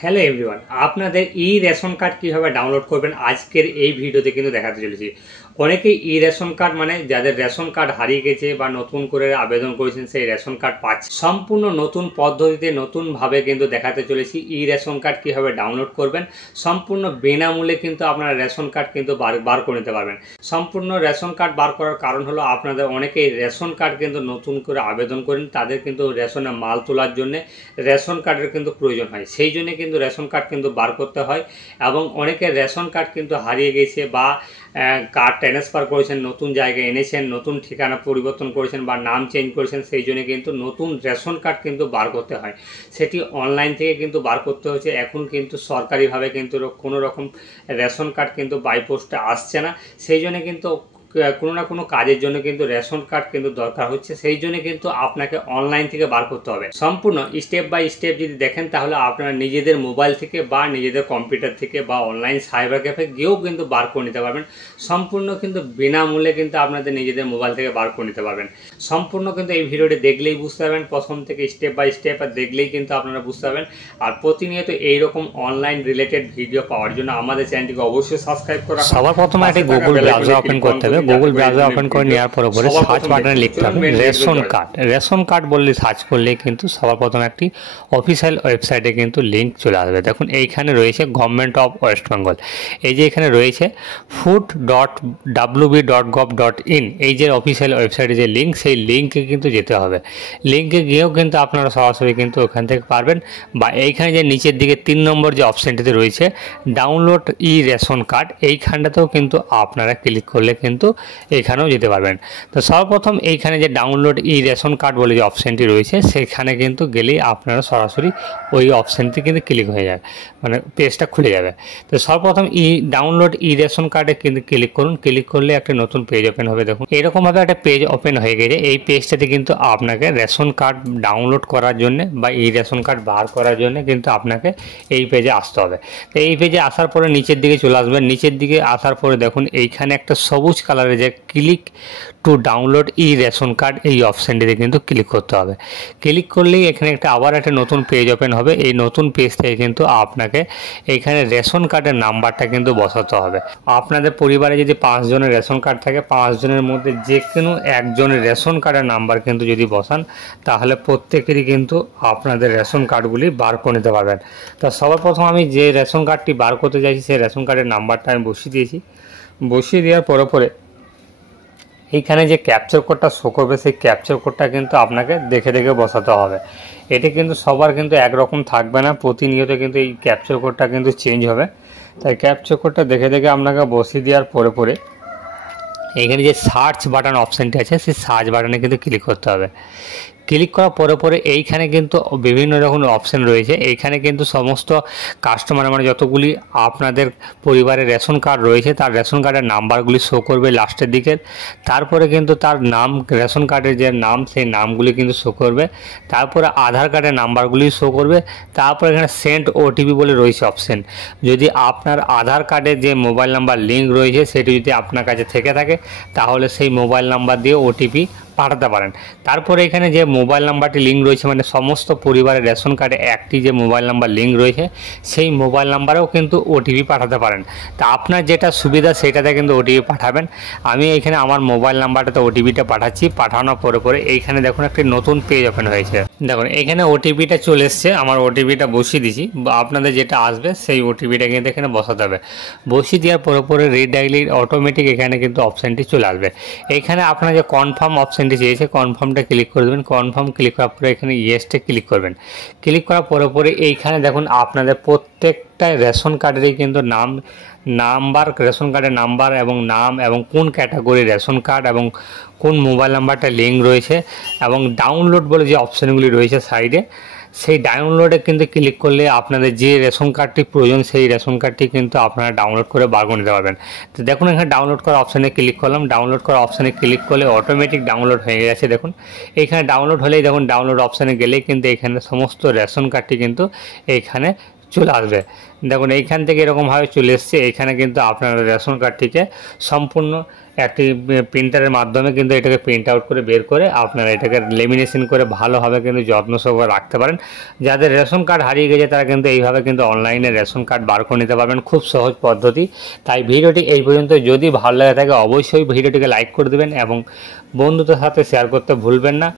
Hello everyone, আপনাদের ই ration card কীভাবে download করবেন আজকের এই ভিডিওতে কিন্তু দেখাতে চলেছি। অনেকেই ই রেশন কার্ড মানে যাদের রেশন কার্ড হারিয়ে গেছে বা নতুন করে আবেদন করেছেন সেই রেশন কার্ড পাচ্ছে। সম্পূর্ণ নতুন পদ্ধতিতে নতুনভাবে কিন্তু দেখাতে চলেছি ই রেশন কার্ড কীভাবে ডাউনলোড করবেন। সম্পূর্ণ বিনামূল্যে কিন্তু আপনারা রেশন কার্ড কিন্তু বার করে নিতে পারবেন। সম্পূর্ণ রেশন কার্ড বার করার কারণ হলো আপনাদের অনেকেই রেশন কার্ড কিন্তু নতুন করে আবেদন করেন, তাদের কিন্তু রেশনে মাল তোলার জন্য রেশন কার্ডের কিন্তু প্রয়োজন হয়, সেই জন্য কিন্তু রেশন কার্ড কিন্তু বার করতে হয়। এবং অনেকের রেশন কার্ড কিন্তু হারিয়ে গেছে বা কার্ড ট্রান্সফার করেছেন, নতুন জায়গায় এনেছেন, নতুন ঠিকানা পরিবর্তন করেছেন বা নাম চেঞ্জ করেছেন, সেই জন্য কিন্তু নতুন রেশন কার্ড কিন্তু বার করতে হয়। সেটি অনলাইন থেকে কিন্তু বার করতে হচ্ছে। এখন কিন্তু সরকারিভাবে কিন্তু কোনো রকম রেশন কার্ড কিন্তু বাই পোস্টে আসছে না, সেই জন্য কিন্তু কোনো না কোনো কাজের জন্য কিন্তু রেশন কার্ড কিন্তু দরকার হচ্ছে, সেই জন্য কিন্তু আপনাকে অনলাইন থেকে বার করতে হবে। সম্পূর্ণ স্টেপ বাই স্টেপ যদি দেখেন তাহলে আপনারা নিজেদের মোবাইল থেকে বা নিজেদের কম্পিউটার থেকে বা অনলাইন সাইবার ক্যাফে গিয়েও কিন্তু বার করে নিতে পারবেন। সম্পূর্ণ কিন্তু বিনামূল্যে কিন্তু আপনাদের নিজেদের মোবাইল থেকে বার করে নিতে পারবেন। সম্পূর্ণ কিন্তু এই ভিডিওটি দেখলেই বুঝতে পারবেন, প্রথম থেকে স্টেপ বাই স্টেপ আর দেখলেই কিন্তু আপনারা বুঝতে পারবেন। আর প্রতিনিয়ত এইরকম অনলাইন রিলেটেড ভিডিও পাওয়ার জন্য আমাদের চ্যানেলটিকে অবশ্যই সাবস্ক্রাইব করা। সবার প্রথমে একটা গুগল ব্রাউজার ওপেন করতে হবে। গুগল ব্রাউজার ওপেন করে নেওয়ার পরে সার্চ বাটনে লিখতে হবে রেশন কার্ড। রেশন কার্ড বললে সার্চ করলে কিন্তু সবার প্রথমে একটি অফিসিয়াল ওয়েবসাইটে কিন্তু লিঙ্ক চলে আসবে। দেখুন এইখানে রয়েছে গভর্নমেন্ট অফ ওয়েস্ট বেঙ্গল, এই যে এখানে রয়েছে food.wb.gov.in, এই যে অফিসিয়াল ওয়েবসাইটে যে লিঙ্ক, সেই লিঙ্কে কিন্তু যেতে হবে। লিঙ্কে গিয়েও কিন্তু আপনারা সরাসরি কিন্তু ওখান থেকে পারবেন। বা এইখানে যে নিচের দিকে 3 নম্বর যে অপশানটিতে রয়েছে ডাউনলোড ই রেশন কার্ড, এইখানটাতেও কিন্তু আপনারা ক্লিক করলে কিন্তু এখানেও যেতে পারবেন। তো সর্বপ্রথম এইখানে যে ডাউনলোড ই রেশন কার্ড বলে যে অপশানটি রয়েছে সেখানে কিন্তু গেলেই আপনারা সরাসরি ওই অপশানটি কিন্তু ক্লিক হয়ে যাবে, মানে পেজটা খুলে যাবে। তো সর্বপ্রথম ডাউনলোড ই রেশন কার্ডে কিন্তু ক্লিক করুন। ক্লিক করলে একটা নতুন পেজ ওপেন হবে। দেখুন এরকমভাবে একটা পেজ ওপেন হয়ে গেছে। এই পেজটাতে কিন্তু আপনাকে রেশন কার্ড ডাউনলোড করার জন্য বা ই রেশন কার্ড বার করার জন্য কিন্তু আপনাকে এই পেজে আসতে হবে। তো এই পেজে আসার পরে নিচের দিকে চলে আসবেন। নিচের দিকে আসার পরে দেখুন এইখানে একটা সবুজ কালারের যে click to download E ration card, এই অপশানটিতে কিন্তু ক্লিক করতে হবে। ক্লিক করলেই এখানে আবার একটা নতুন পেজ ওপেন হবে। এই নতুন পেজ থেকে কিন্তু আপনাকে এইখানে রেশন কার্ডের নাম্বারটা কিন্তু বসাতে হবে। আপনাদের পরিবারে যদি 5 জনের রেশন কার্ড থাকে, 5 জনের মধ্যে যে কোনো একজনের রেশন কার্ডের নাম্বার কিন্তু যদি বসান তাহলে প্রত্যেকেরই কিন্তু আপনাদের রেশন কার্ডগুলি বার করে নিতে পারবেন। তো সবার প্রথম আমি যে রেশন কার্ডটি বার করতে চাইছি সেই রেশন কার্ডের নাম্বারটা আমি বসিয়ে দিয়েছি। বসিয়ে দেওয়ার পরে এইখানে যে ক্যাপচার কোডটা শো করবে সেই ক্যাপচার কোডটা কিন্তু আপনাকে দেখে দেখে বসাতে হবে। এটি কিন্তু সবার কিন্তু একরকম থাকবে না, প্রতিনিয়ত কিন্তু এই ক্যাপচার কোডটা কিন্তু চেঞ্জ হবে। তাই ক্যাপচার কোডটা দেখে দেখে আপনাকে বসিয়ে দেওয়ার পরে এখানে যে সার্চ বাটন অপশানটি আছে সেই সার্চ বাটনে কিন্তু ক্লিক করতে হবে। ক্লিক করার পরে এইখানে কিন্তু বিভিন্ন রকম অপশান রয়েছে। এইখানে কিন্তু সমস্ত কাস্টমার মানে যতগুলি আপনাদের পরিবারের রেশন কার্ড রয়েছে তার রেশন কার্ডের নাম্বারগুলি শো করবে লাস্টের দিকে। তারপরে কিন্তু তার নাম, রেশন কার্ডের যে নাম সেই নামগুলি কিন্তু শো করবে। তারপরে আধার কার্ডের নাম্বারগুলি শো করবে। তারপরে এখানে সেন্ড ওটিপি বলে রয়েছে অপশান। যদি আপনার আধার কার্ডের যে মোবাইল নাম্বার লিঙ্ক রয়েছে সেটি যদি আপনার কাছে থেকে থাকে তাহলে সেই মোবাইল নাম্বার দিয়ে ওটিপি পাঠাতে পারেন। তারপরে এখানে যে মোবাইল নাম্বারটি লিঙ্ক রয়েছে মানে সমস্ত পরিবারের রেশন কার্ডে একটি যে মোবাইল নাম্বার লিঙ্ক রয়েছে সেই মোবাইল নাম্বারেও কিন্তু ওটিপি পাঠাতে পারেন। তা আপনার যেটা সুবিধা সেটাতে কিন্তু ওটিপি পাঠাবেন। আমি এখানে আমার মোবাইল নাম্বারটাতে ওটিপিটা পাঠাচ্ছি। পাঠানোর পরে এইখানে দেখুন একটি নতুন পেজ ওপেন হয়েছে। দেখুন এখানে ওটিপিটা চলে এসছে, আমার ওটিপিটা বসিয়ে দিয়েছি। বা আপনাদের যেটা আসবে সেই ওটিপিটা কিন্তু এখানে বসাতে হবে। বসিয়ে দেওয়ার পরে রিডাইলি অটোমেটিক এখানে কিন্তু অপশানটি চলে আসবে। এখানে আপনার যে কনফার্ম অপশানটি চেয়েছে কনফার্মটা ক্লিক করে দেবেন। কনফার্ম ক্লিক করার পরে এখানে ইয়েসটা ক্লিক করবেন। ক্লিক করার পরে এইখানে দেখুন আপনাদের প্রত্যেকটা রেশন কার্ডেরই কিন্তু নাম্বার, রেশন কার্ডের নাম্বার এবং নাম এবং কোন ক্যাটাগরি রেশন কার্ড এবং কোন মোবাইল নাম্বারটা লিঙ্ক রয়েছে এবং ডাউনলোড বলে যে অপশানগুলি রয়েছে সাইডে, সেই ডাউনলোডে কিন্তু ক্লিক করলে আপনাদের যে রেশন কার্ডটি প্রয়োজন সেই রেশন কার্ডটি কিন্তু আপনারা ডাউনলোড করে বার করে নিতে পারবেন। তো দেখুন এখানে ডাউনলোড করা অপশানে ক্লিক করলাম। ডাউনলোড করা অপশানে ক্লিক করলে অটোমেটিক ডাউনলোড হয়ে গেছে। দেখুন এইখানে ডাউনলোড হলেই দেখুন ডাউনলোড অপশানে গেলেই কিন্তু এখানে সমস্ত রেশন কার্ডটি কিন্তু এইখানে চলে আসবে। দেখুন এইখান থেকে এরকমভাবে চলে এসছে। এইখানে কিন্তু আপনার রেশন কার্ডটিকে সম্পূর্ণ একটি প্রিন্টারের মাধ্যমে কিন্তু এটাকে প্রিন্ট আউট করে বের করে আপনারা এটাকে লেমিনেশন করে ভালোভাবে কিন্তু যত্ন সহকারে রাখতে পারেন। যাদের রেশন কার্ড হারিয়ে গেছে তারা কিন্তু এইভাবে কিন্তু অনলাইনে রেশন কার্ড বার করে নিতে পারবেন, খুব সহজ পদ্ধতি। তাই ভিডিওটি এই পর্যন্ত। যদি ভালো লাগে থাকে অবশ্যই ভিডিওটিকে লাইক করে দেবেন এবং বন্ধুদের সাথে শেয়ার করতে ভুলবেন না।